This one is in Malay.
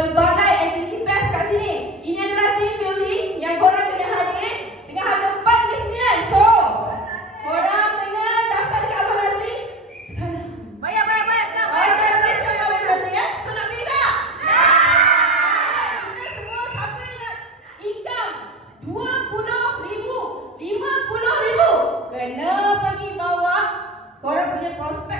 pelbagai aktiviti PES kat sini. Ini adalah team building yang korang kena hadir dengan harga RM49. So, korang kena daftar dekat Abang Nazri sekarang. Bayar sekarang. Bayar sekarang Abang Nazri ya. So, nak pergi tak? Kita semua siapa yang nak income RM20,000, RM50,000 kena pergi bawa korang punya prospek